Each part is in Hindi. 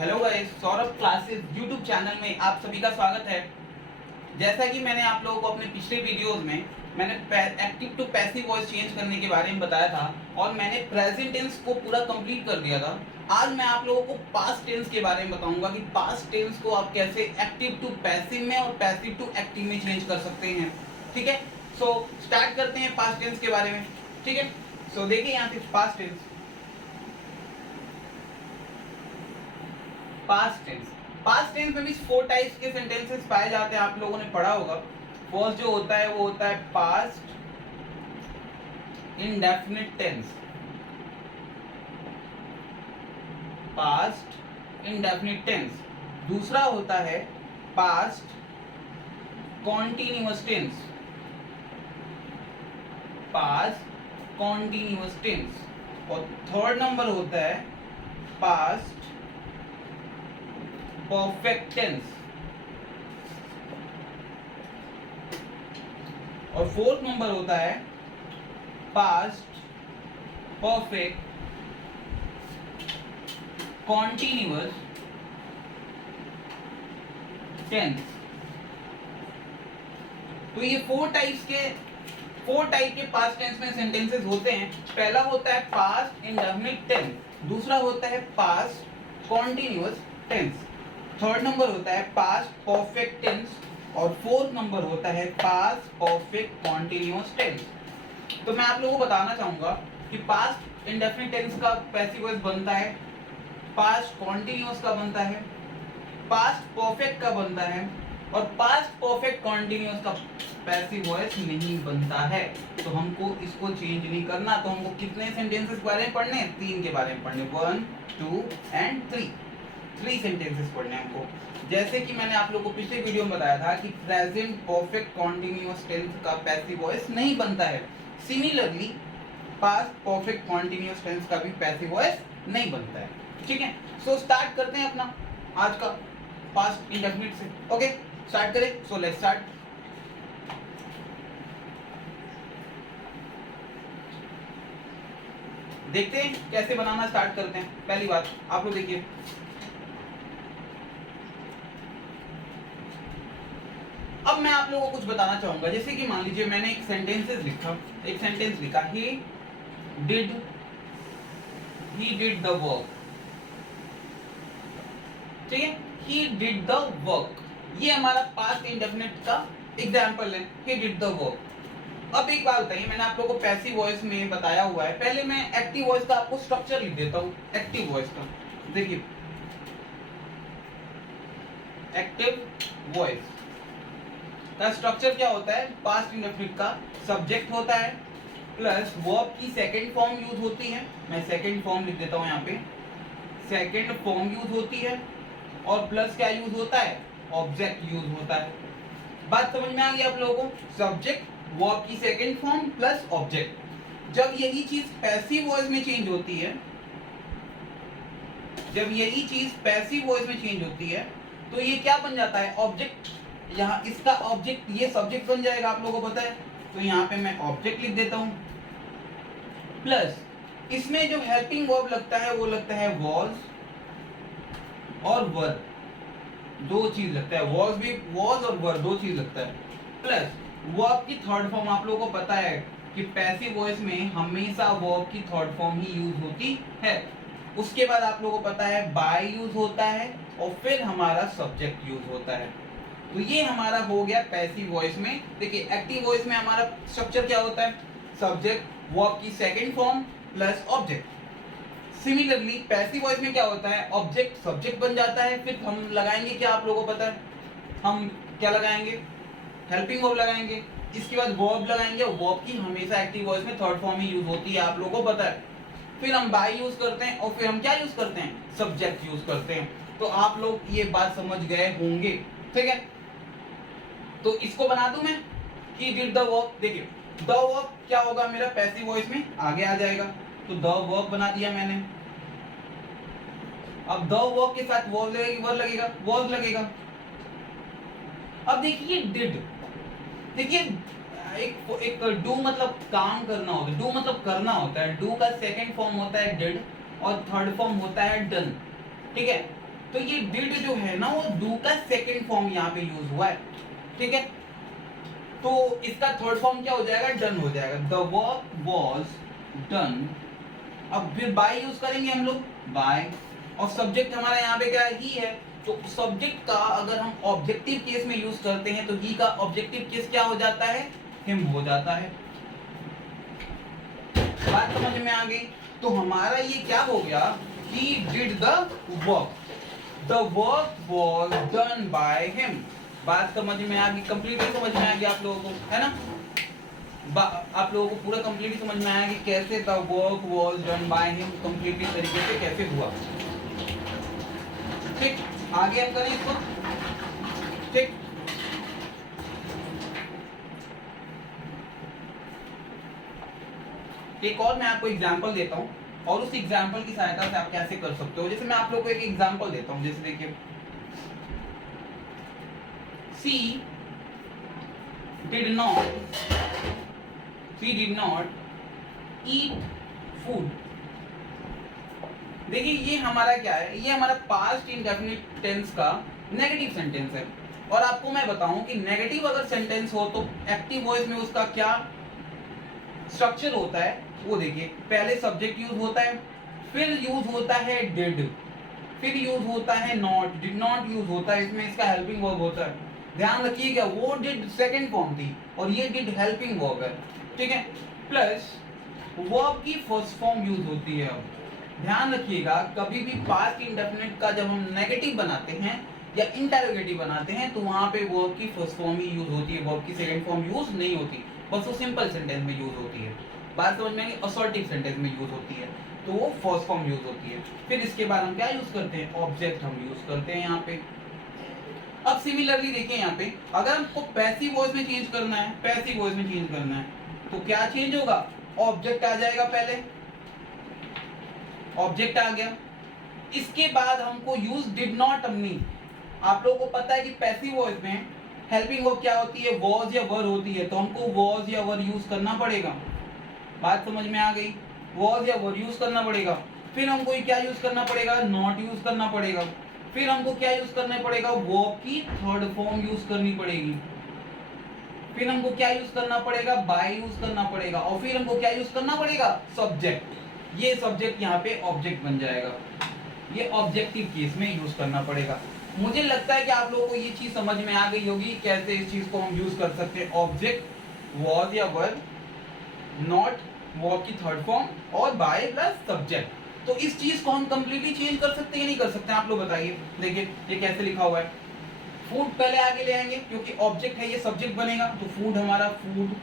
Hello guys, Saurabh classes YouTube channel में आप सभी का स्वागत है। जैसा कि मैंने आप लोगों को अपने पिछले वीडियोस में मैंने active to passive voice change करने के बारे में बताया था और मैंने प्रेजेंट टेंस को पूरा कंप्लीट कर दिया था। आज मैं आप लोगों को पास्ट टेंस के बारे में बताऊंगा कि पास्ट टेंस को आप कैसे एक्टिव टू पैसिव में और पैसिव टू एक्टिव में चेंज कर सकते हैं। ठीक है, सो स्टार्ट करते हैं पास्ट टेंस के बारे में। ठीक है, सो देखिए यहाँ पे पास्ट टेंस। पास्ट टेंस में भी 4 टाइप्स के सेंटेंसेस पाए जाते हैं, आप लोगों ने पढ़ा होगा। फर्स्ट जो होता है वो होता है past indefinite tense. Past indefinite tense. दूसरा होता है past continuous tense. Past continuous tense. और थर्ड नंबर होता है पास्ट परफेक्ट टेंस। और फोर्थ नंबर होता है पास्ट परफेक्ट कॉन्टिन्यूअस टेंस। तो ये 4 टाइप के पास्ट टेंस में सेंटेंसेस होते हैं। पहला होता है पास्ट इंडेफिनिट टेंस, दूसरा होता है past continuous tense, third number होता है पास्ट परफेक्ट टेंस और फोर्थ नंबर होता है पास्ट परफेक्ट कॉन्टिन्यूअस टेंस। तो मैं आप लोगों को बताना चाहूंगा कि पास्ट इंडेफिनिट टेंस का पैसिव वॉइस बनता है, पास्ट कॉन्टिन्यूअस का बनता है, पास्ट परफेक्ट का बनता है और पास्ट परफेक्ट कॉन्टिन्यूअस का पैसिव वॉइस नहीं बनता है। तो हमको इसको चेंज नहीं करना। तो हमको कितने सेंटेंसेस के बारे में पढ़ने हैं? 3 के बारे में पढ़ने, 1, 2 एंड 3 सेंटेंसेस पढ़ने हैं हमको। जैसे कि मैंने आप लोगों को पिछले वीडियो में बताया था कि प्रेजेंट परफेक्ट कॉन्टिन्यूअस टेंस का पैसिव वॉइस नहीं बनता है। Similarly past perfect continuous tense का भी पैसिव वॉइस नहीं बनता है। ठीक है, सो स्टार्ट करते हैं अपना आज का पास्ट इंडेफिनिट से। ओके, स्टार्ट करें। So let's start. देखते हैं कैसे बनाना स्टार्ट करते हैं। पहली बात आप लोग देखिए, अब मैं आप लोगों को कुछ बताना चाहूंगा। जैसे कि मान लीजिए मैंने एक सेंटेंस लिखा, ही डिड द वर्क। ठीक है, ही डिड द वर्क, ये हमारा पास्ट इंडेफिनिट का एग्जांपल है, ही डिड द वर्क। अब एक बात बताइए, मैंने आप लोगों को पैसिव वॉइस में बताया हुआ है। पहले मैं एक्टिव वॉइस का आपको स्ट्रक्चर लिख देता हूं। एक्टिव वॉइस का देखिए, एक्टिव वॉइस का स्ट्रक्चर क्या होता है? पास्ट इंडेफिनिट का सब्जेक्ट होता है प्लस वर्ब की सेकंड फॉर्म यूज होती है। मैं सेकंड फॉर्म लिख देता हूं यहाँ पे, सेकंड फॉर्म यूज होती है और प्लस क्या यूज होता है? ऑब्जेक्ट यूज होता है। बात समझ में आ गई आप लोगों को? सब्जेक्ट, वर्ब की सेकंड फॉर्म प्लस ऑब्जेक्ट। जब यही चीज पैसिव वॉइस में चेंज होती है, तो ये क्या बन जाता है? ऑब्जेक्ट। यहाँ इसका ऑब्जेक्ट, ये सब्जेक्ट बन जाएगा, आप लोगों को पता है। तो यहाँ पे मैं ऑब्जेक्ट लिख देता हूं प्लस इसमें जो हेल्पिंग वर्ब लगता है वो लगता है वॉज और वर। दो चीज लगता है, वॉज और वर, दो चीज लगता है। प्लस वर्ब की थर्ड फॉर्म, आप लोगों को पता है कि पैसिव वॉइस में हमेशा वर्ब की थर्ड फॉर्म ही यूज होती है। उसके बाद आप लोगों को पता है बाय यूज होता है और फिर हमारा सब्जेक्ट यूज होता है। तो ये हमारा हो गया पैसिव वॉइस में। देखिए एक्टिव वॉइस में हमारा स्ट्रक्चर क्या होता है? सब्जेक्ट, वर्ब की second form plus object. Similarly passive voice में क्या होता है? ऑब्जेक्ट सब्जेक्ट बन जाता है, फिर हम लगाएंगे क्या, आप लोगों को पता है? हम क्या लगाएंगे? हेल्पिंग वर्ब लगाएंगे, इसके बाद वर्ब लगाएंगे। वर्ब की हमेशा एक्टिव वॉइस में थर्ड फॉर्म ही यूज होती है, आप लोगों को पता है। फिर हम बाय यूज करते हैं और फिर हम क्या यूज करते हैं? सब्जेक्ट यूज करते हैं। तो आप लोग ये बात समझ गए होंगे। ठीक है, तो इसको बना दूं मैं, he did the work। देखिए द वर्क क्या होगा मेरा पैसिव वॉइस में? आगे आ जाएगा। तो द वर्क बना दिया मैंने। अब द वर्क के साथ वॉज लगेगा। अब देखिए डिड, देखिए एक डू मतलब काम करना होता है, डू मतलब करना होता है। डू का सेकंड फॉर्म होता है डिड और थर्ड फॉर्म होता है डन। ठीक है, तो ये डिड जो है ना वो डू का सेकंड फॉर्म यहाँ पे यूज हुआ है, ठीक है। तो इसका थर्ड फॉर्म क्या हो जाएगा, डन हो जाएगा, द वर्क वॉज डन। अब फिर बाय यूज करेंगे हम लोग, बाय, और सब्जेक्ट हमारा यहाँ पे क्या ही है, तो सब्जेक्ट का अगर हम ऑब्जेक्टिव केस में यूज करते हैं तो ही का ऑब्जेक्टिव केस क्या हो जाता है, हिम हो जाता है। बात समझ में आ गई। तो हमारा ये क्या हो गया, he did the work, the work was done by him। बात समझ में आ गई, कंप्लीटली समझ में आ गई आप लोगों को, है ना। आप लोगों को पूरा कंप्लीटली समझ में आया कि कैसे the work was done by him, completely तरीके से कैसे हुआ। ठीक, आगे हम करें इसको। ठीक, एक और मैं आपको एग्जांपल देता हूं और उस एग्जांपल की सहायता से आप कैसे कर सकते हो। जैसे मैं आप लोगों को एक एग्जांपल देता हूं, जैसे देखिए सी डिड नॉट ईट फूड। देखिए ये हमारा क्या है, ये हमारा पास्ट इंडेफिनिट टेंस का नेगेटिव सेंटेंस है। और आपको मैं बताऊं कि नेगेटिव अगर सेंटेंस हो तो एक्टिव वॉइस में उसका क्या स्ट्रक्चर होता है वो देखिए, पहले सब्जेक्ट यूज होता है, फिर यूज होता है डिड, फिर यूज होता है नॉट, डिड नॉट यूज होता है, इसमें इसका हेल्पिंग वर्ब होता है। ध्यान रखिएगा वो डिड सेकंड फॉर्म थी और ये डिड हेल्पिंग वर्ब है, ठीक है। प्लस वर्ब की फर्स्ट फॉर्म यूज होती है। अब ध्यान रखिएगा कभी भी पास्ट इंडेफिनिट का जब हम नेगेटिव बनाते हैं या इंटरोगेटिव बनाते हैं तो वहां पे वर्ब की फर्स्ट फॉर्म ही यूज होती है, वर्ब की सेकंड फॉर्म यूज नहीं होती, बस वो सिंपल सेंटेंस में यूज होती है। बात समझ में आई, असर्टिव सेंटेंस में यूज होती है तो वो फर्स्ट फॉर्म यूज होती है। फिर इसके बाद हम क्या यूज करते हैं, ऑब्जेक्ट हम यूज करते हैं यहाँ पे। अब सिमिलरली देखिए यहाँ पे अगर हमको पैसिव वॉइस में चेंज करना है, पैसिव वॉइस में चेंज करना है तो क्या चेंज होगा, ऑब्जेक्ट आ जाएगा, पहले ऑब्जेक्ट आ गया, इसके बाद हमको यूज डिड नॉट अपनी। आप लोगों को पता है कि पैसिव वॉइस में हेल्पिंग वर्ब क्या होती है, वॉज या वर होती है, तो हमको वॉज या वर यूज करना पड़ेगा। बात समझ में आ गई, वॉज या वर यूज करना पड़ेगा। फिर हमको क्या यूज करना पड़ेगा, नॉट यूज करना पड़ेगा। फिर हमको क्या यूज करना पड़ेगा, वर्ब की थर्ड फॉर्म यूज करनी पड़ेगी। फिर हमको क्या यूज करना पड़ेगा, बाय यूज करना पड़ेगा। और फिर हमको क्या यूज करना पड़ेगा, सब्जेक्ट। ये सब्जेक्ट यहाँ पे ऑब्जेक्ट बन जाएगा, ये ऑब्जेक्टिव केस में यूज करना पड़ेगा। मुझे लगता है कि आप लोगों को ये चीज समझ में आ गई होगी कैसे इस चीज को हम यूज कर सकते हैं, ऑब्जेक्ट, वॉज या वर, नॉट, वर्ब की थर्ड फॉर्म और बाय प्लस सब्जेक्ट। तो इस चीज को हम कंप्लीटली चेंज कर सकते हैं या नहीं कर सकते, आप लोग बताइए। देखिए ये कैसे लिखा हुआ है, फूड पहले आगे ले आएंगे क्योंकि ऑब्जेक्ट है, ये सब्जेक्ट बनेगा तो फूड हमारा फूड।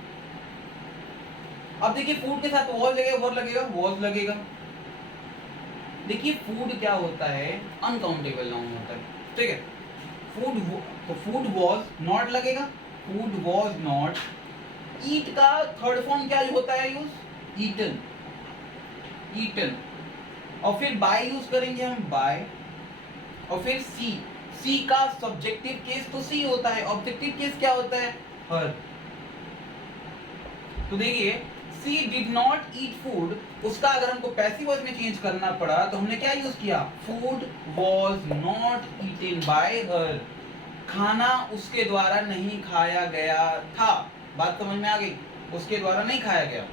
अब देखिए फूड के साथ वॉज लगेगा, वर लगेगा, वॉज लगेगा। देखिए फूड क्या होता है, अनकाउंटेबल नाउन होता है, ठीक है। फूड, तो फूड वॉज नॉट लगेगा, फूड वॉज नॉट। ईट का थर्ड फॉर्म क्या होता है यूज, ईटन, ईटन। और फिर बाय यूज करेंगे हम, बाय। और फिर सी, सी का सब्जेक्टिव केस तो सी होता है, ऑब्जेक्टिव केस क्या होता है, हर। तो देखिए सी डिड नॉट ईट फूड, उसका अगर हमको पैसिव वॉइस में चेंज करना पड़ा तो हमने क्या यूज किया, food was not eaten bye हर, खाना उसके द्वारा नहीं खाया गया था। बात समझ में आ गई, उसके द्वारा नहीं खाया गया।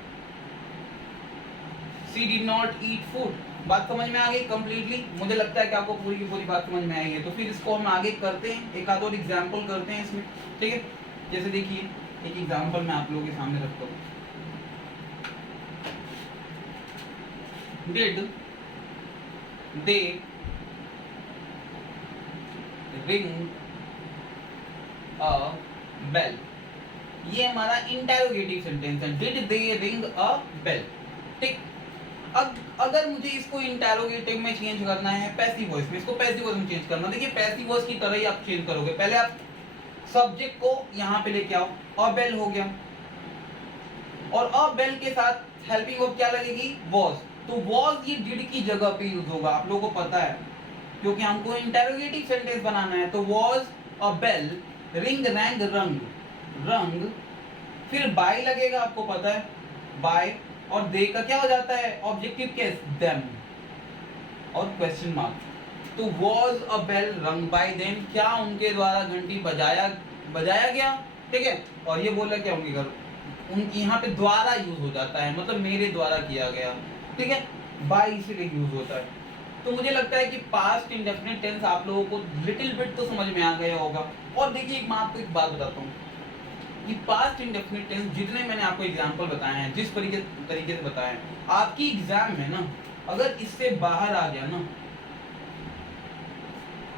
सी डिड नॉट ईट फूड, बात समझ में आ गई कंप्लीटली। मुझे लगता है कि आपको पूरी की पूरी बात समझ में आई है। तो फिर इसको हम आगे करते हैं, एक आध और एग्जाम्पल करते हैं इसमें, ठीक है। जैसे देखिए एक एग्जाम्पल मैं आप लोगों के सामने रखता हूँ। Did they ring a bell? ये हमारा इंटेरोगेटिव सेंटेंस है, did they ring a bell, ठीक। अब अगर मुझे इसको इंटेरोगेटिव में चेंज करना है पैसिव वॉइस में, इसको पैसिव वॉइस में चेंज करना, देखिए पैसिव वॉइस की तरह ही आप चेंज करोगे। पहले आप सब्जेक्ट को यहाँ पे लेके आओ, अ बेल हो गया, और अ बेल के साथ हेल्पिंग वर्ब क्या लगेगी, वॉज। तो वॉज ये डिड की जगह पे यूज होगा, आप लोगों को पता है, क्योंकि हमको इंटेरोगेटिव सेंटेंस बनाना है। तो was a bell, ring rang rung, rung. फिर बाय लगेगा, आपको पता है बाय, और दे का क्या हो जाता है ऑब्जेक्टिव केस, देम, और क्वेश्चन मार्क। तो was a bell rung bye them, क्या उनके द्वारा घंटी बजाया गया, ठीक है। और ये बोला क्या उनके घर, उनकी यहाँ पे द्वारा यूज हो जाता है, मतलब मेरे द्वारा किया गया, ठीक है, बाय इसलिए यूज होता है। तो मुझे लगता है कि पास्ट इंडेफिनिट टेंस आप लोगों को लिटिल बिट तो समझ में आ गया होगा। और देखिए मैं आपको एक बात बताता हूँ कि पास्ट इंडेफिनिट टेंस जितने मैंने आपको एग्जांपल बताए हैं, जिस तरीके से बताए हैं, आपकी एग्जाम में ना अगर इससे बाहर आ गया ना,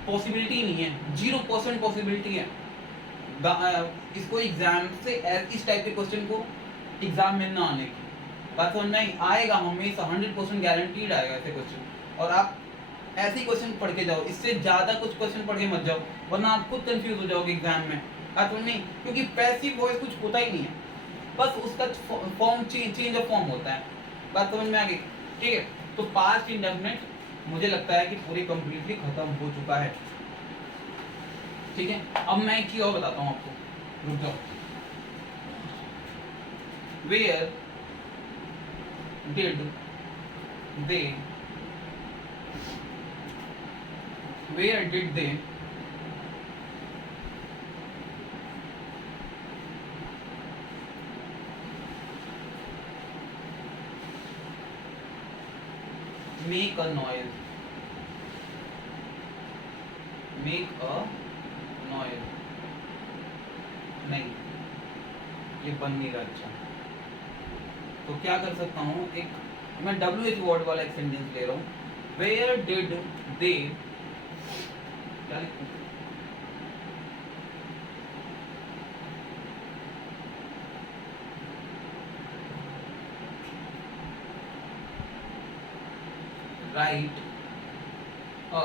पॉसिबिलिटी नहीं है, 0% पॉसिबिलिटी है इसको एग्जाम से इस टाइप के क्वेश्चन को एग्जाम में ना आने की। बात समझ में आएगा, हमेशा 100% गारंटीड आएगा ऐसे क्वेश्चन। और आप ऐसे ही क्वेश्चन पढ़ के जाओ, इससे ज्यादा कुछ क्वेश्चन पढ़ के मत जाओ, वरना आप खुद कंफ्यूज हो जाओगे एग्जाम में। बात समझ में, क्योंकि पैसिव वॉइस कुछ होता ही नहीं है, बस उसका फॉर्म चेंज ऑफ फॉर्म होता है। बात समझ में आ गई, ठीक है। तो पास्ट इंडेफिनिट मुझे लगता है कि पूरी कंप्लीटली खत्म हो चुका है, ठीक है। अब मैं एक चीज और बताता हूँ आपको, रुक जाओ। Where did they, where did they make a noise, make a noise, नहीं ये बन नहीं रहा। अच्छा तो क्या कर सकता हूँ, एक मैं WH वर्ड वाला एक सेंटेंस ले रहा हूँ। वेयर डिड दे, क्या लिखूं, राइट अ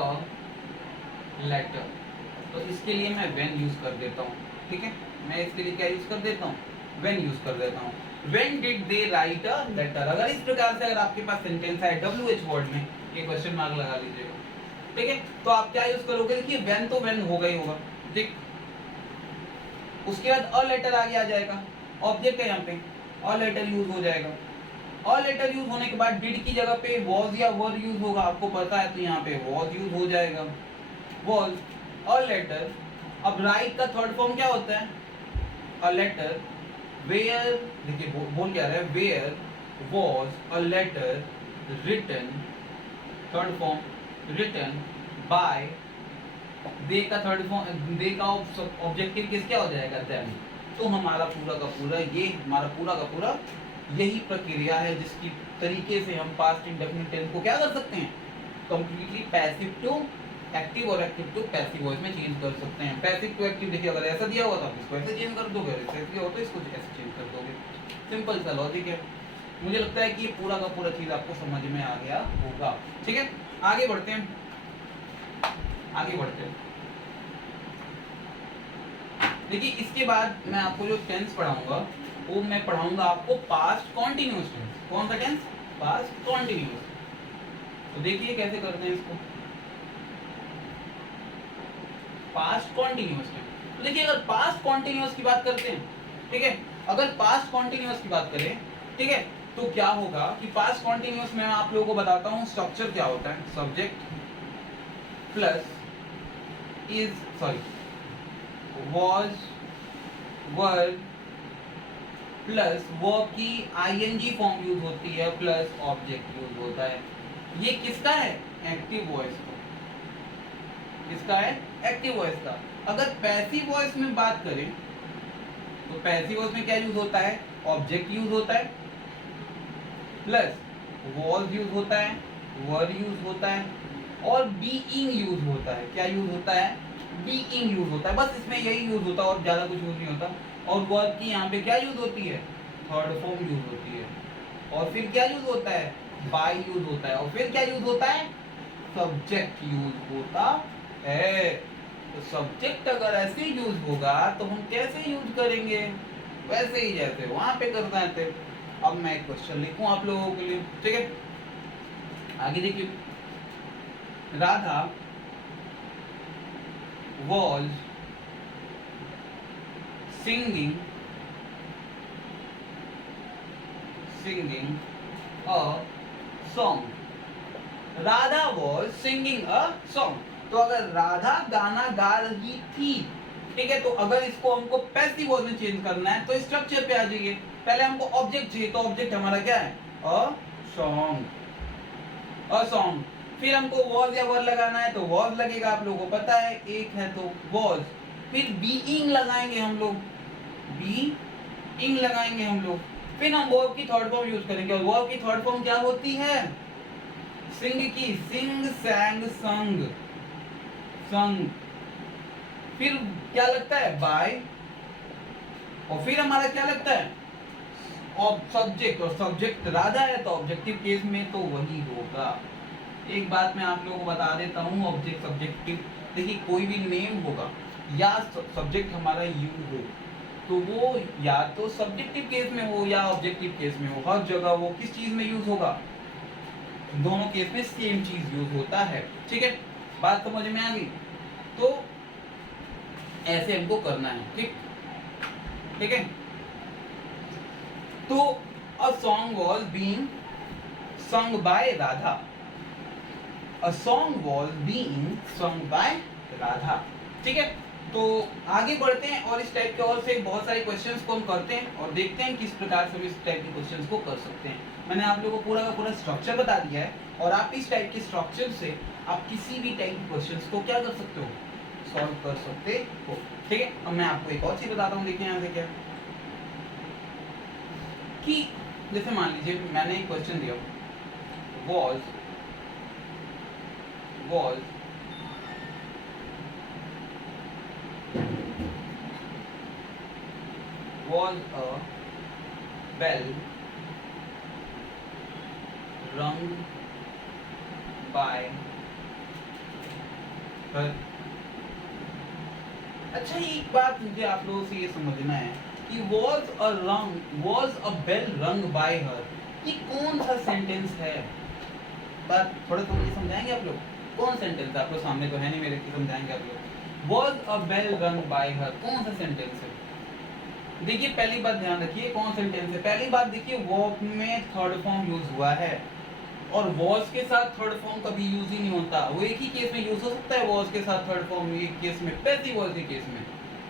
लेटर, तो इसके लिए मैं व्हेन यूज कर देता हूँ, ठीक है। मैं इसके लिए क्या यूज कर देता हूँ, व्हेन यूज कर देता हूँ। When did they write a letter, अगर इस प्रकार से अगर आपके पास सेंटेंस है WH वर्ड में, ये क्वेश्चन मार्क लगा लीजिएगा, ठीक है। तो आप क्या यूज करोगे, देखिए व्हेन तो व्हेन होगा ही होगा, ठीक। उसके बाद अ लेटर आगे आ जाएगा, ऑब्जेक्ट है यहाँ पे, अ लेटर यूज हो जाएगा। अ लेटर यूज होने के बाद डिड की जगह पे वॉज या वर यूज होगा, आपको पता है, तो यहाँ पे वॉज यूज हो जाएगा, वॉज अ लेटर। अब राइट का थर्ड फॉर्म क्या होता है, अ लेटर। वेयर, देखिए बोल क्या रहा है, where was a letter written, third form written by, they का थर्ड फॉर्म, दे का ऑब्जेक्टिव किस क्या हो जाएगा, देम। तो हमारा पूरा का पूरा ये हमारा पूरा का पूरा यही प्रक्रिया है जिसकी तरीके से हम पास्ट इंडेफिनिट टेंस को क्या कर सकते हैं, कंप्लीटली पैसिव टू एक्टिव और एक्टिव टू पैसिव वॉइस में चेंज कर सकते हैं। पैसिव टू एक्टिव देखिए, अगर ऐसा दिया हुआ तो आप इसको ऐसे चेंज कर दोगे, ऐसे दिया हो तो इसको ऐसे चेंज कर दोगे, सिंपल सा लॉजिक है। मुझे लगता है कि ये पूरा का पूरा चीज आपको समझ में आ गया होगा, ठीक है। आगे बढ़ते हैं, आगे बढ़ते हैं। देखिए इसके बाद मैं आपको जो टेंस पढ़ाऊंगा वो मैं पढ़ाऊंगा आपको पास्ट कॉन्टिन्यूअस टेंस। कौन सा टेंस, पास्ट कॉन्टिन्यूअस। तो देखिए कैसे करते हैं इसको, पास्ट कॉन्टिन्यूअस टेंस। तो देखिए अगर पास्ट कॉन्टिन्यूअस की बात करते हैं, ठीक है, अगर पास्ट कॉन्टिन्यूअस की बात करें, ठीक है, तो क्या होगा कि पास्ट कॉन्टिन्यूअस में मैं आप लोगों को बताता हूं स्ट्रक्चर क्या होता है। Subject plus is, sorry, was, were plus verb की आईएनजी फॉर्म यूज होती है, प्लस ऑब्जेक्ट यूज होता है। ये किसका है, एक्टिव वॉइस का। किसका है, एक्टिव वॉइस का। अगर पैसिव वॉइस में बात करें तो पैसिव वॉइस में क्या यूज होता है, ऑब्जेक्ट यूज होता है, प्लस was यूज होता है, were यूज होता है, और being यूज होता है। क्या यूज होता है, being यूज होता है। बस इसमें यही यूज होता है और ज्यादा कुछ यूज नहीं होता। और वर्ब की यहाँ पे क्या यूज होती है, थर्ड फॉर्म यूज होती है। और फिर क्या यूज होता है, बाय यूज होता है। और फिर क्या यूज होता है, सब्जेक्ट यूज होता है। तो सब्जेक्ट अगर ऐसे यूज होगा तो हम कैसे यूज करेंगे, वैसे ही जैसे वहां पे करना थे। अब मैं एक क्वेश्चन लिखूं आप लोगों के लिए, ठीक है। आगे देखिए, Radha was singing a song Radha was singing a song. तो अगर राधा गाना गा रही थी, ठीक है, तो अगर इसको हमको पैसिव वॉइस में चेंज करना है तो स्ट्रक्चर पे आ जाइए। पहले हमको ऑब्जेक्ट चाहिए, तो ऑब्जेक्ट हमारा क्या है, अ सॉन्ग, अ सॉन्ग। फिर हमको वॉज या वर लगाना है तो वॉज लगेगा, आप लोगों को पता है, एक है तो वॉज। फिर बीइंग लगाएंगे हम लोग, बीइंग लगाएंगे हम लोग। फिर हम वर्ब की थर्ड फॉर्म यूज करेंगे, और वर्ब की थर्ड फॉर्म क्या होती है, सिंग की, सिंग सैंग संग, संग। फिर क्या लगता है, बाय, और फिर हमारा क्या लगता है, सब्जेक्ट, और सब्जेक्ट राधा है तो ऑब्जेक्टिव केस में तो वही होगा। एक बात मैं आप लोगों को बता देता हूँ, ऑब्जेक्ट सब्जेक्टिव, देखिए कोई भी नेम होगा या सब्जेक्ट हमारा यू हो, तो वो या तो सब्जेक्टिव केस में हो या ऑब्जेक्टिव केस में हो, हर जगह वो किस चीज में यूज होगा, दोनों केस में सेम चीज यूज होता है। ठीक है, बात समझ में आ गई। तो ऐसे हमको करना है, ठीक, ठीक है। तो a song was being sung by Radha, a song was being sung by Radha. ठीक है, तो आगे बढ़ते हैं और इस टाइप के और से बहुत सारे क्वेश्चंस को हम करते हैं और देखते हैं किस प्रकार से हम इस टाइप के क्वेश्चंस को कर सकते हैं। मैंने आप लोगों को पूरा का पूरा स्ट्रक्चर बता दिया है, और आप इस टाइप के स्ट्रक्चर से आप किसी भी टाइप के क्वेश्चंस को क्या कर सकते हो, सॉल्व कर सकते हो। ठीक है, अब मैं आपको एक और चीज बताता हूँ, देखिए यहाँ से क्या, कि जैसे मान लीजिए मैंने एक क्वेश्चन दिया, was a bell rung by her। अच्छा, एक बात मुझे आप लोगों से ये समझना है कि was a bell rung by her, ये कौन सा सेंटेंस है। बात थोड़ा तो मुझे समझाएंगे आप लोग, कौन सेंटेंस है, आप लोग सामने तो है नहीं मेरे, की समझाएंगे आप लोग। was a bell rung by her कौन सा सेंटेंस है। देखिए पहली बात ध्यान रखिए, कौन सेंटेंस है। पहली बात देखिए, वर्ब में थर्ड फॉर्म यूज हुआ है, और वॉज के साथ थर्ड फॉर्म कभी यूज ही नहीं होता। वो एक ही केस में यूज हो सकता है, वॉज के साथ थर्ड फॉर्म, एक केस में, पैसिव वॉइस के केस में।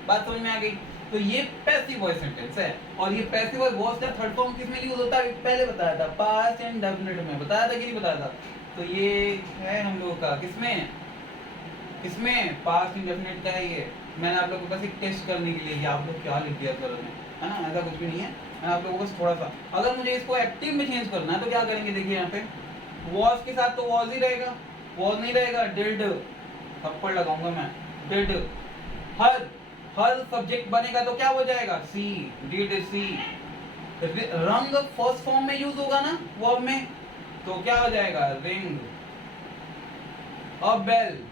बात समझ में आ गई। तो ये पैसिव वॉइस सेंटेंस है, और ये पैसिव वॉइस, वॉज का थर्ड फॉर्म किस में यूज होता है, पहले बताया था, पास्ट एंड डेफिनेट में, बताया था कि नहीं बताया था। तो ये है हम लोगों का किसमें, किसमें, पास्ट एंड डेफिनेट का है ये। मैंने आप लोगों को बस एक टेस्ट करने के लिए कि आप लोग क्या लिख दिया सर में, है ना, ऐसा कुछ भी नहीं है। मैं आप लोगों को बस थोड़ा सा, अगर मुझे इसको एक्टिव में चेंज करना है तो क्या करेंगे, देखिए यहाँ पे वॉज के साथ तो वॉज ही रहेगा, वॉज नहीं रहेगा, डिड, थप्पड़ लगाऊंगा मैं, डिड। हर सब्जेक्ट बनेगा तो क्या हो जाएगा, सी, डिड सी। रंग फर्स्ट फॉर्म में यूज होगा ना वर्ब में, तो क्या हो जाएगा, रिंग अ बेल।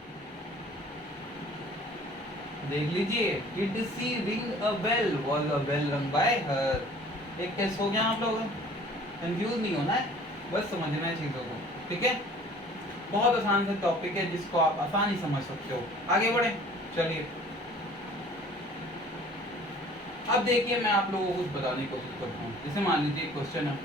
देख लीजिए, did she ring a bell, was a bell rung by her. एक टेस्ट हो गया आप लोग, कंफ्यूज नहीं होना है, बस समझना है चीजों को। ठीक है, बहुत आसान सा टॉपिक है जिसको आप आसानी समझ सकते हो। आगे बढ़े, चलिए अब देखिए मैं आप लोगों को कुछ बताने की कोशिश करता हूँ। जैसे मान लीजिए क्वेश्चन है,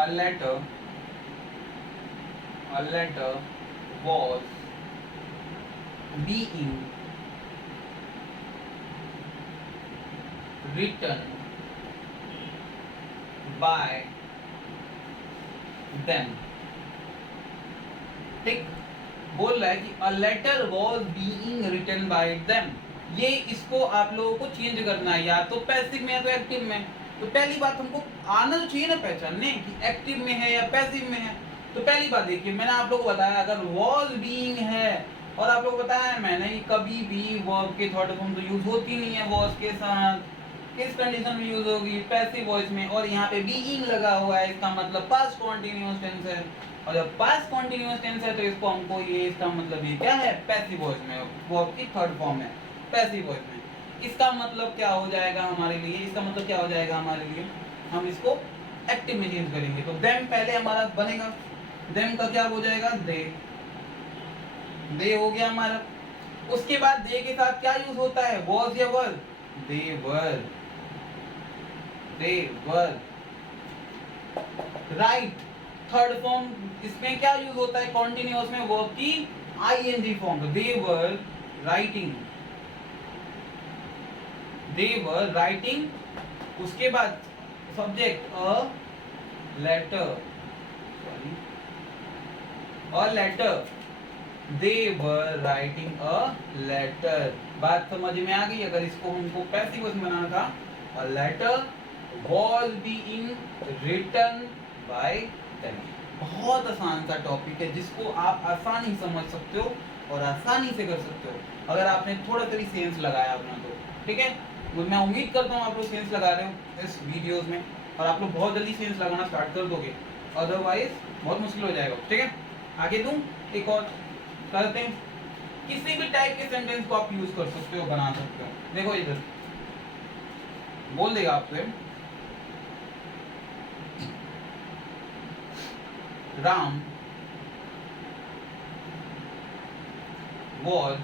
a letter was being written by them। ठीक, बोल रहा है कि a letter was being written by them। ये इसको आप लोगों को चेंज करना है, या तो पैसिव में या तो एक्टिव में। तो पहली बात हमको आना तो चाहिए ना पहचानने कि एक्टिव में है या पैसिव में है। तो पहली बात देखिए, मैंने आप लोगों को बताया अगर was being है, और आप लोगों को बताया मैंने कभी भी वर्ब के थर्ड फॉर्म तो यूज होती नहीं है was के साथ, किस कंडीशन में यूज होगी, पैसिव वॉइस में। और यहाँ पे बीइंग लगा हुआ है, इसका मतलब पास्ट कॉन्टिन्यूअस टेंस है, और जब पास्ट कॉन्टिन्यूअस टेंस है तो इसको हमको ये, इसका मतलब ये क्या है, पैसिव वॉइस में, वर्ब की थर्ड फॉर्म है, पैसिव वॉइस में। इसका मतलब क्या हो जाएगा हमारे लिए, इसका मतलब क्या हो जाएगा हमारे लिए, हम इसको एक्टिव में चेंज करेंगे। तो देम पहले हमारा बनेगा, देम का क्या हो जाएगा, दे। दे हो गया हमारा। उसके बाद दे के साथ क्या यूज होता है, वॉज या were, they were, they were. Right, third form, इसमें क्या यूज होता है, कॉन्टिन्यूअस में वर्ब की ING form, they were writing, they were writing. उसके बाद subject a letter, sorry a letter, they were writing a letter. बात समझ में आ गई। अगर इसको हमको पैसिव वॉइस में बनाना था, a letter was being written by them। बहुत आसान सा टॉपिक है जिसको आप आसानी समझ सकते हो और आसानी से कर सकते हो अगर आपने थोड़ा सा भी सेंस लगाया अपना तो, ठीक है। मैं उम्मीद करता हूँ आप लोग सेंस लगा रहे हो इस वीडियोस में और आप लोग बहुत जल्दी सेंस लगाना स्टार्ट कर दोगे, अदरवाइज बहुत मुश्किल हो जाएगा, ठीक है। आगे दूं एक और करते हैं, किसी भी टाइप के सेंटेंस को आप यूज कर सकते हो, बना सकते हो। देखो इधर बोल देगा आपसे, Ram was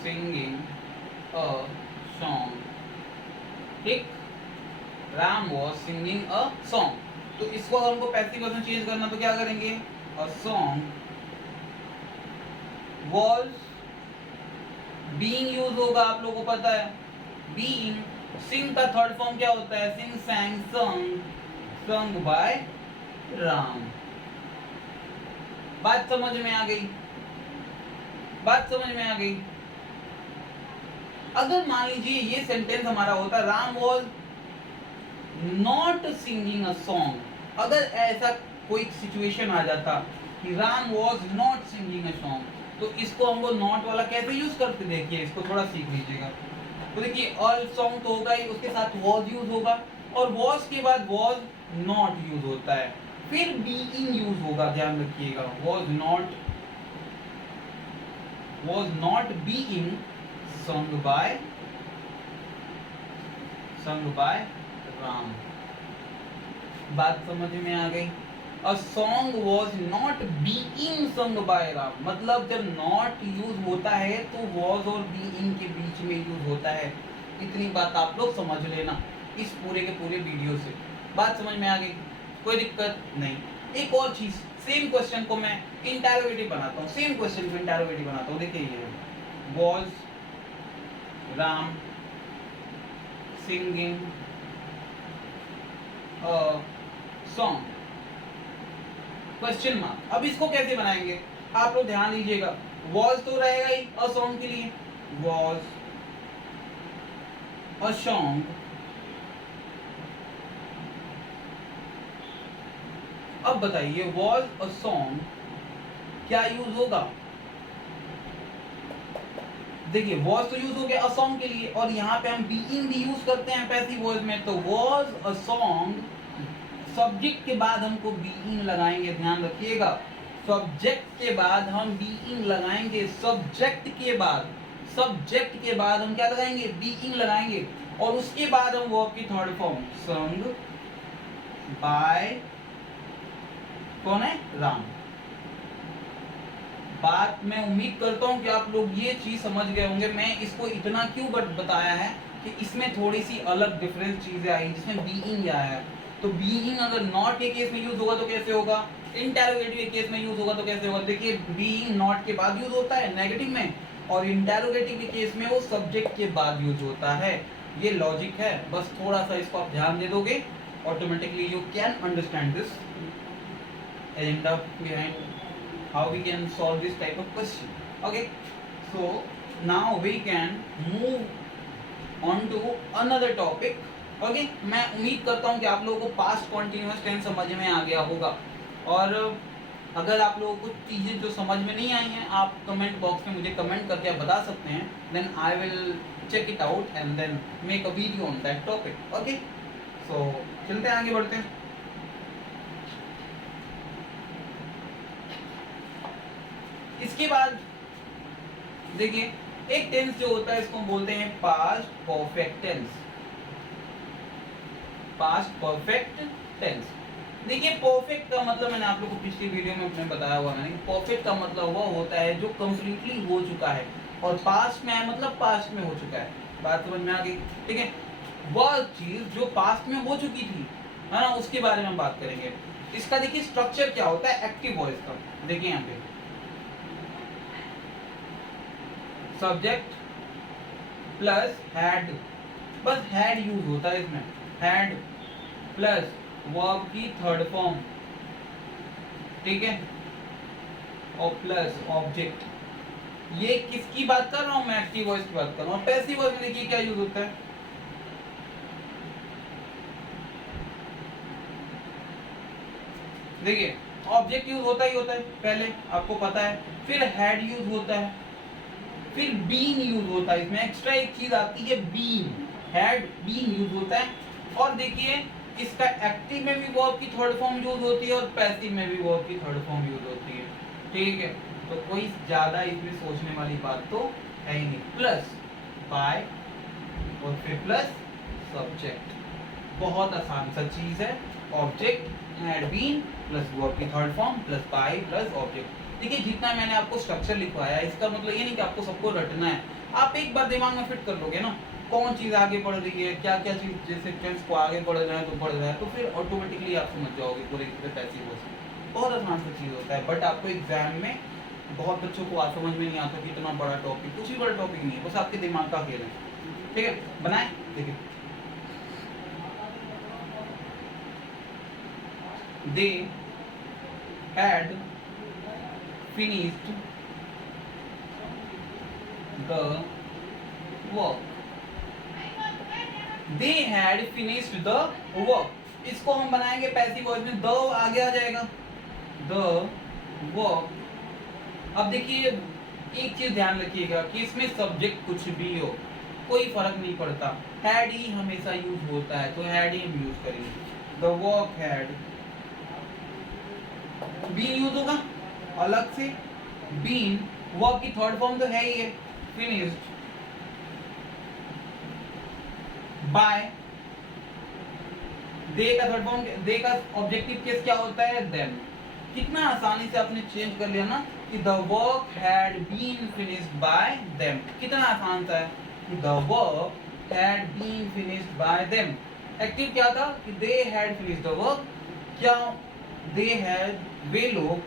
singing a song। ठीक, Ram was singing a song। तो इसको अगर हमको पैसिव वॉइस में चेंज करना तो क्या करेंगे, a song was being use होगा, आप लोगों को पता है being। सिंग का थर्ड फॉर्म क्या होता है, सिंग, sang, sung, sung by Ram. बात समझ में आ गई, बात समझ में आ गई। अगर मान लीजिए ये सेंटेंस हमारा होता, Ram was not singing a song, अगर ऐसा कोई सिचुएशन आ जाता कि Ram was not singing a song, तो इसको हमको नॉट वाला कैसे यूज करते, देखिए इसको थोड़ा सीख लीजिएगा। तो देखिए ऑल सॉन्ग तो होगा ही, उसके साथ वॉज यूज होगा और वॉज के बाद वॉज नॉट यूज होता है, फिर बीइंग यूज होगा, ध्यान रखिएगा। Was not being sung by Ram. बात समझ में आ गई। A song was not being sung by Ram, मतलब जब not यूज होता है तो was और being के बीच में यूज होता है। इतनी बात आप लोग समझ लेना इस पूरे के पूरे वीडियो से। बात समझ में आ गई, कोई दिक्कत नहीं। एक और चीज, सेम क्वेश्चन को मैं इंटरोगेटिव बनाता हूँ, सेम क्वेश्चन को इंटरोगेटिव बनाता हूँ। देखिए ये was Ram singing a song, question mark. अब इसको कैसे बनाएंगे, आप लोग ध्यान दीजिएगा। was तो रहेगा ही a song के लिए, was a song, अब बताइए was a song क्या यूज होगा, देखिए was तो यूज हो गया a song के लिए और यहाँ पे हम being भी यूज करते हैं पैसिव वॉइस में, तो was a song, सब्जेक्ट के बाद हमको being लगाएंगे, ध्यान रखिएगा। सब्जेक्ट के बाद हम being लगाएंगे, सब्जेक्ट के बाद हम क्या लगाएंगे, being लगाएंगे और उसके बाद हम वर्ब की थर्ड फॉर्म sung by कौन है, राम। बात मैं उम्मीद करता हूं कि आप लोग ये चीज समझ गए होंगे। मैं इसको इतना क्यों बताया है कि इसमें थोड़ी सी अलग डिफरेंस चीजें आई जिसमें बीइंग आया है। तो बीइंग अगर नॉट के केस में यूज होगा तो कैसे होगा, इंटरोगेटिव के केस में यूज होगा तो कैसे होगा। देखिए बीइंग नॉट के बाद यूज होता है नेगेटिव में और इंटरोगेटिव के केस में वो सब्जेक्ट के बाद यूज होता है। ये लॉजिक है, बस थोड़ा सा इसको आप ध्यान दे दोगे, automatically you can understand this agenda behind how we can solve this type of question। Okay, so now we can move on to another topic। Okay, मैं उम्मीद करता हूँ कि आप लोगों को पास्ट कॉन्टिन्यूअस टेंस समझ में आ गया होगा और अगर आप लोगों को चीज़ें जो समझ में नहीं आई हैं आप कमेंट बॉक्स में मुझे कमेंट करके आप बता सकते हैं, then I will check it out and then make a video on that topic. Okay, so चलते हैं, आगे बढ़ते हैं। इसके बाद देखिए एक टेंस जो होता है इसको हम बोलते हैं past perfect tense. Past perfect tense देखिए परफेक्ट का मतलब मैंने आप लोग को पिछली वीडियो में अपने बताया हुआ मैंने, परफेक्ट का मतलब वो होता है जो कंप्लीटली हो चुका है, और पास्ट में है मतलब पास्ट में हो चुका है। बात समझ में आ गई? ठीक है, वह चीज जो पास्ट में हो चुकी थी, है ना, उसके बारे में हम बात करेंगे। इसका देखिए स्ट्रक्चर क्या होता है एक्टिव वॉइस का। देखिए यहाँ पे सब्जेक्ट प्लस हैड, बस हैड यूज होता है इसमें, हैड प्लस वर्ब की थर्ड फॉर्म, ठीक है, और प्लस ऑब्जेक्ट। ये किसकी बात कर रहा हूं मैं? एक्टिव वॉइस की बात कर रहा हूं। पैसिव वॉइस में देखिए क्या यूज होता है, देखिए ऑब्जेक्ट यूज होता ही होता है पहले, आपको पता है, फिर हैड यूज होता है, फिर बीन यूज होता है। इसमें एक्स्ट्रा एक चीज आती है बीन, हैड बीन यूज होता है। और देखिए इसका एक्टिव में भी वर्ब की थर्ड फॉर्म यूज होती है और पैसिव में भी वर्ब की थर्ड फॉर्म यूज होती है, ठीक है। तो कोई ज्यादा इसमें सोचने वाली बात तो है ही नहीं। प्लस बाय और फिर प्लस सब्जेक्ट, बहुत आसान सा चीज है। Object had been plus verb की third form plus by plus object. देखिए जितना मैंने आपको स्ट्रक्चर लिखवाया है, इसका मतलब ये नहीं कि आपको सबको रटना है, आप एक बार दिमाग में फिट कर लोगे ना कौन चीज आगे बढ़ रही है, क्या क्या चीज, जैसे टेंस को आगे बढ़ रहा है तो बढ़ रहा है, तो फिर ऑटोमेटिकली आप समझ जाओगे पूरे पैसिव वॉइस। बहुत आसान सा चीज होता है, बट आपको एग्जाम में बहुत बच्चों को आज समझ में नहीं आता कि इतना बड़ा टॉपिक, कुछ भी बड़ा टॉपिक नहीं है, बस आपके दिमाग का खेल है, ठीक है। बनाए देखिए, they had finished the work, they had finished the work। इसको हम बनाएंगे पैसिव वॉइस में, द आगे आ जाएगा, the work। अब देखिए एक चीज ध्यान रखिएगा कि इसमें सब्जेक्ट कुछ भी हो कोई फर्क नहीं पड़ता, हैड ही हमेशा यूज होता है, तो हैड ही हम यूज करेंगे। The work had, been use होगा अलग से, बीन वर्ब की थर्ड फॉर्म तो है ही है, फिनिश्ड बाय, दे का थर्ड फॉर्म, दे का ऑब्जेक्टिव केस क्या होता है? देम। कितना आसानी से आपने चेंज कर लिया ना कि the work had been finished by them, कितना आसान सा है कि the work had been finished by them. Active क्या था कि they had finished the work, क्या दे हैड, वे लोग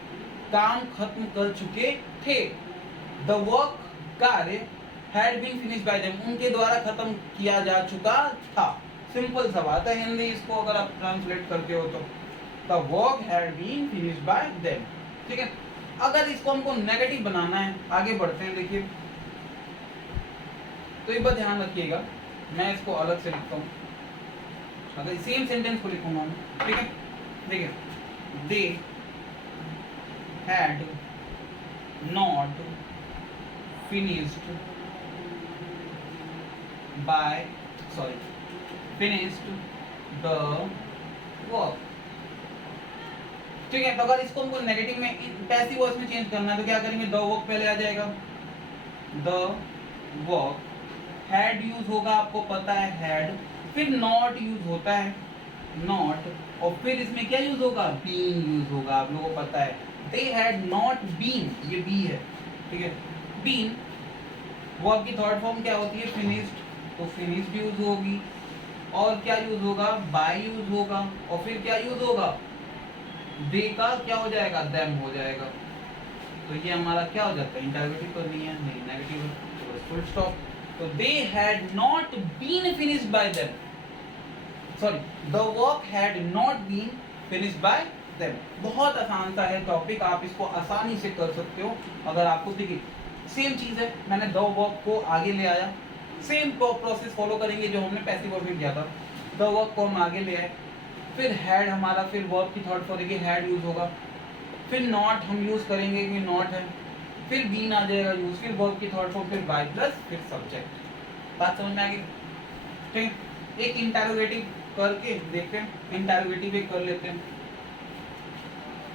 काम खत्म कर चुके थे, द वर्क कार्य had been finished by them, उनके द्वारा खत्म किया जा चुका था। सिंपल सा बात है हिंदी, इसको अगर आप ट्रांसलेट करते हो तो the work had been finished by them, ठीक है। अगर इसको हमको नेगेटिव बनाना है, आगे बढ़ते हैं, देखिए तो एक बात ध्यान रखिएगा, मैं इसको अलग से लिखता हूँ, अगर सेम सेंटेंस को लिखूंगा मैं, ठीक है। देखिए they had not finished the work, ठीक है। तो अगर इसको हमको नेगेटिव में पैसिव वॉइस में चेंज करना है तो क्या करेंगे? द वर्क पहले आ जाएगा, द वर्क, हैड यूज होगा आपको पता है हैड, फिर नॉट यूज होता है नॉट, और फिर इसमें क्या यूज होगा? बीन यूज होगा, आप लोगों को पता है दे हैड नॉट बीन, ये बी है, ठीक है। बीन वर्ब की थर्ड फॉर्म क्या होती है? फिनिश्ड, तो फिनिश्ड यूज होगी, और क्या यूज होगा? बाय यूज होगा, और फिर क्या यूज होगा? दे का क्या हो जाएगा? देम हो जाएगा। तो ये हमारा क्या हो जाता है? इंटरोगेटिव तो नहीं है, नहीं नेगेटिव है, तो फुल स्टॉप। तो they had not been finished by them, sorry the work had not been finished by them. बहुत आसान सा है टॉपिक, आप इसको आसानी से कर सकते हो अगर आपको, देखिए सेम चीज है, मैंने द वर्क को आगे ले आया, सेम प्रोसेस फॉलो करेंगे जो हमने पैसिव वॉइस में किया था। द वर्क को हम आगे ले आए, फिर हैड हमारा, फिर वर्ब की थर्ड फॉर्म देखिए हैड यूज होगा, फिर नॉट हम यूज करेंगे कि नॉट है, फिर बीन आ जाएगा यूज, फिर वर्ब की थर्ड फॉर्म, फिर बाय प्लस फिर सब्जेक्ट। बात समझ में आ गई? ठीक, एक इंटरोगेटिव करके देखते हैं, इंटरोगेटिव एक कर लेते हैं,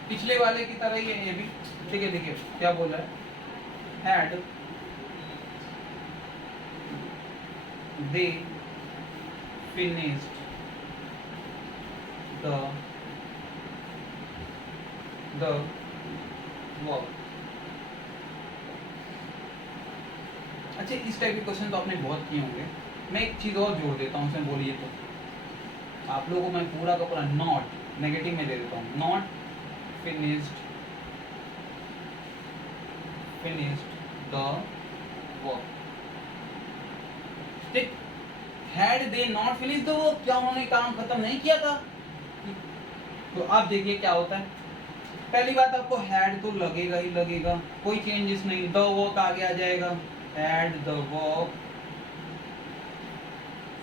पिछले वाले की तरह ही है ये भी, ठीक है। देखिए क्या बोल रहा है, had they finished the the work. अच्छा, इस टाइप के क्वेश्चन तो आपने बहुत किए होंगे। मैं एक चीज़ और जोड़ देता हूँ उसमें, बोलिए तो आप लोगों को मैं पूरा का पूरा नॉट नेगेटिव में दे देता हूँ। Not finished the work. ठीक, had they not finish the work, क्या उन्होंने काम खत्म नहीं किया था? तो आप देखिए क्या होता है। पहली बात, आपको हैड तो लगेगा ही लगेगा, कोई चेंजेस नहीं, द वर्क आगे आ जाएगा, हैड द वर्क।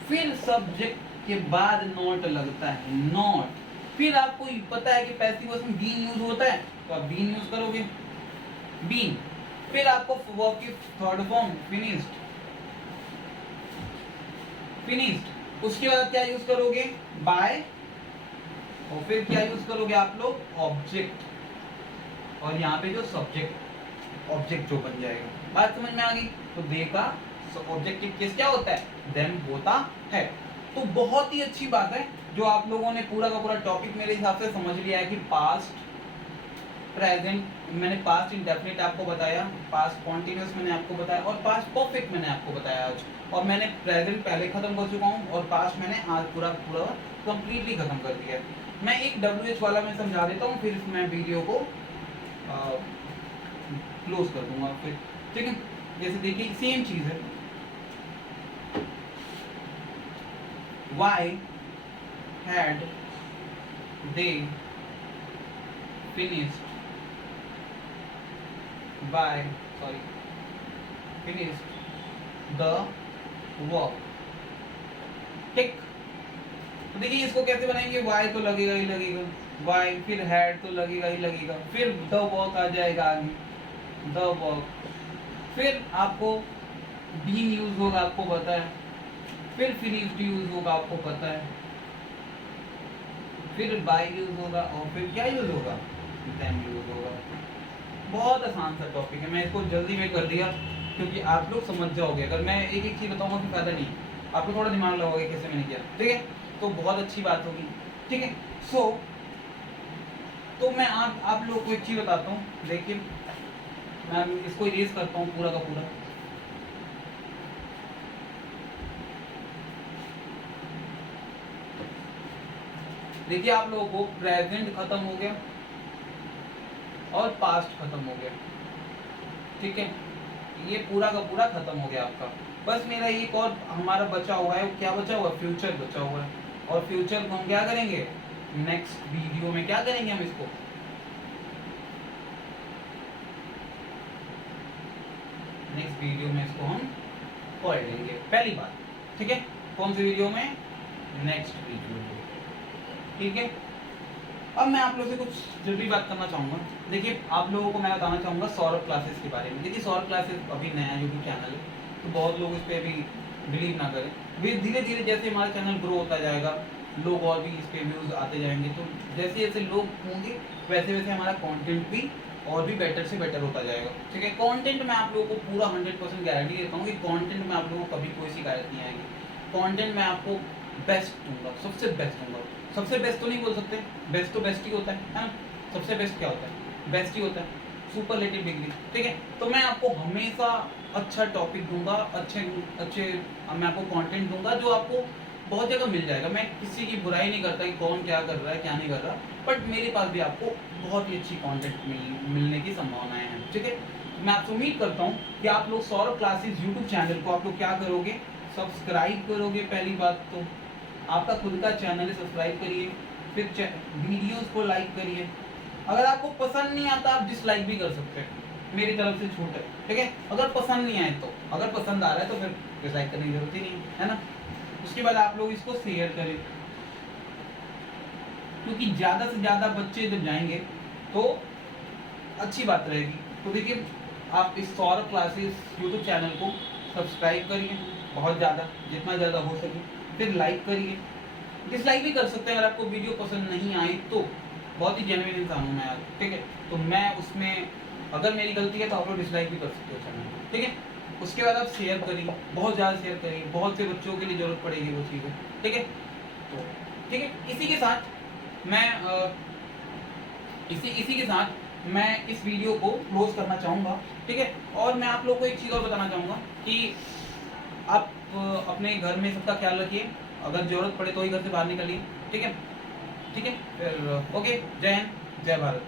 फिर सब्जेक्ट के बाद नॉट लगता है, नॉट। फिर आपको पता है कि पैसिव वॉइस में बीन यूज होता है, तो आप बीन यूज करोगे, बीन। फिर आपको वर्ब की थर्ड फॉर्म फिनिश्ड, फिनिश्ड। उसके बाद क्या यूज करोगे? बाय। और फिर क्या यूज करोगे आप लोग? ऑब्जेक्ट। और यहाँ पे जो सब्जेक्ट ऑब्जेक्ट जो बन जाएगा। बात समझ में आ गई? तो दे का ऑब्जेक्टिव केस क्या होता है? देम होता है। तो बहुत ही अच्छी बात है जो आप लोगों ने पूरा का पूरा टॉपिक मेरे हिसाब से समझ लिया है कि पास्ट, प्रेजेंट, मैंने पास्ट इंडेफिनिट आपको बताया, पास्ट कॉन्टिन्यूअस मैंने आपको बताया, और पास्ट परफेक्ट मैंने आपको बताया आज। और मैंने प्रेजेंट पहले खत्म कर चुका हूँ और पास्ट मैंने आज पूरा पूरा कंप्लीटली खत्म कर दिया है। मैं एक WH वाला मैं समझा देता हूँ, फिर मैं वीडियो को क्लोज कर दूंगा फिर। ठीक है, जैसे देखिए सेम चीज है। Why had they finished the work? ठीक, तो देखिए इसको कैसे बनाएंगे? वाई तो लगेगा ही लगेगा, वाई, फिर हैड तो लगेगा ही लगेगा, फिर द वर्क आ जाएगा आगे, द वर्क। फिर आपको बीन यूज होगा, आपको पता है। फिर फिनिश्ड यूज होगा, आपको पता है। फिर बाय यूज होगा, और फिर क्या यूज होगा? देन यूज होगा। बहुत आसान सा टॉपिक है, मैं इसको जल्दी में कर दिया क्योंकि आप लोग समझ जाओगे। अगर मैं एक एक चीज बताऊंगा तो फायदा नहीं, आपको थोड़ा दिमाग लगाओगे कैसे मैंने किया। ठीक है, तो बहुत अच्छी बात होगी। ठीक है, तो मैं आप लोग को एक चीज बताता हूँ। देखिए मैं इसको इरेज करता हूँ पूरा का पूरा। देखिए आप लोगों को प्रेजेंट खत्म हो गया और पास्ट खत्म हो गया। ठीक है, ये पूरा का पूरा खत्म हो गया आपका। बस मेरा एक और हमारा बचा हुआ है, क्या बचा हुआ? फ्यूचर बचा हुआ है। और फ्यूचर को हम क्या करेंगे? नेक्स्ट वीडियो में क्या करेंगे? हम इसको नेक्स्ट वीडियो में इसको हम पढ़ लेंगे, पहली बात। ठीक है, कौन सी वीडियो में? नेक्स्ट वीडियो में। ठीक है, अब मैं आप लोगों से कुछ जरूरी बात करना चाहूँगा। देखिए आप लोगों को मैं बताना चाहूँगा सौरभ क्लासेस के बारे में। देखिए सौरभ क्लासेस अभी नया यूट्यूब चैनल है, तो बहुत लोग इस पर अभी बिलीव ना करें। वे धीरे धीरे जैसे हमारा चैनल ग्रो होता जाएगा, लोग और भी इस पर व्यूज़ आते जाएंगे, तो जैसे जैसे लोग होंगे वैसे वैसे हमारा कॉन्टेंट भी और भी बेटर से बेटर होता जाएगा। ठीक है, कॉन्टेंट में आप लोगों को पूरा 100% गारंटी देता हूँ कि कॉन्टेंट में आप लोगों को कभी कोई शिकायत नहीं आएगी। कॉन्टेंट में आपको बेस्ट दूंगा, सबसे बेस्ट दूंगा। सबसे बेस्ट तो नहीं बोल सकते, बेस्ट तो बेस्ट ही होता है ना। सबसे बेस्ट क्या होता है? बेस्ट ही होता है, सुपरलेटिव डिग्री। ठीक है, तो मैं आपको हमेशा अच्छा टॉपिक दूंगा, अच्छे मैं आपको कंटेंट दूंगा जो आपको बहुत जगह मिल जाएगा। मैं किसी की बुराई नहीं करता कि कौन क्या कर रहा है क्या नहीं कर रहा, बट मेरे पास भी आपको बहुत ही अच्छी कंटेंट मिलने की संभावनाएं हैं। ठीक है, मैं आपसे उम्मीद करता हूँ कि आप लोग सौरभ क्लासेस यूट्यूब चैनल को आप लोग क्या करोगे? सब्सक्राइब करोगे। पहली बात तो आपका खुद का चैनल है, सब्सक्राइब करिए। फिर वीडियोस को लाइक करिए। अगर आपको पसंद नहीं आता आप डिसलाइक भी कर सकते हैं, मेरी तरफ से छूट है। ठीक है, अगर पसंद नहीं आए तो, अगर पसंद आ रहा है तो फिर डिसलाइक करने की जरूरत ही नहीं है ना। उसके बाद आप लोग इसको शेयर करें, क्योंकि ज़्यादा से ज़्यादा बच्चे जब जाएंगे तो अच्छी बात रहेगी। तो देखिए आप इस सौरभ क्लासेस यूट्यूब चैनल को सब्सक्राइब करिए बहुत ज़्यादा, जितना ज़्यादा हो सके। फिर लाइक करिए, डिसलाइक भी कर सकते हैं अगर आपको वीडियो पसंद नहीं आई तो। बहुत ही जेन्युइन इंसान हूँ मैं यार। ठीक है, तो मैं उसमें अगर मेरी गलती है तो आप लोग डिसलाइक भी कर सकते हो चैनल। ठीक है, उसके बाद आप शेयर करिए, बहुत ज़्यादा शेयर करिए, बहुत से बच्चों के लिए ज़रूरत पड़ेगी वो चीज़ें। ठीक है, तो ठीक है, इसी के साथ मैं इसी के साथ मैं इस वीडियो को क्लोज करना चाहूँगा, ठीक है। और मैं आप लोगों को एक चीज़ और बताना चाहूँगा कि आप अपने घर में सबका ख्याल रखिए, अगर ज़रूरत पड़े तो ही घर से बाहर निकलिए, ठीक है। ठीक है, फिर ओके, जय हिंद, जय भारत।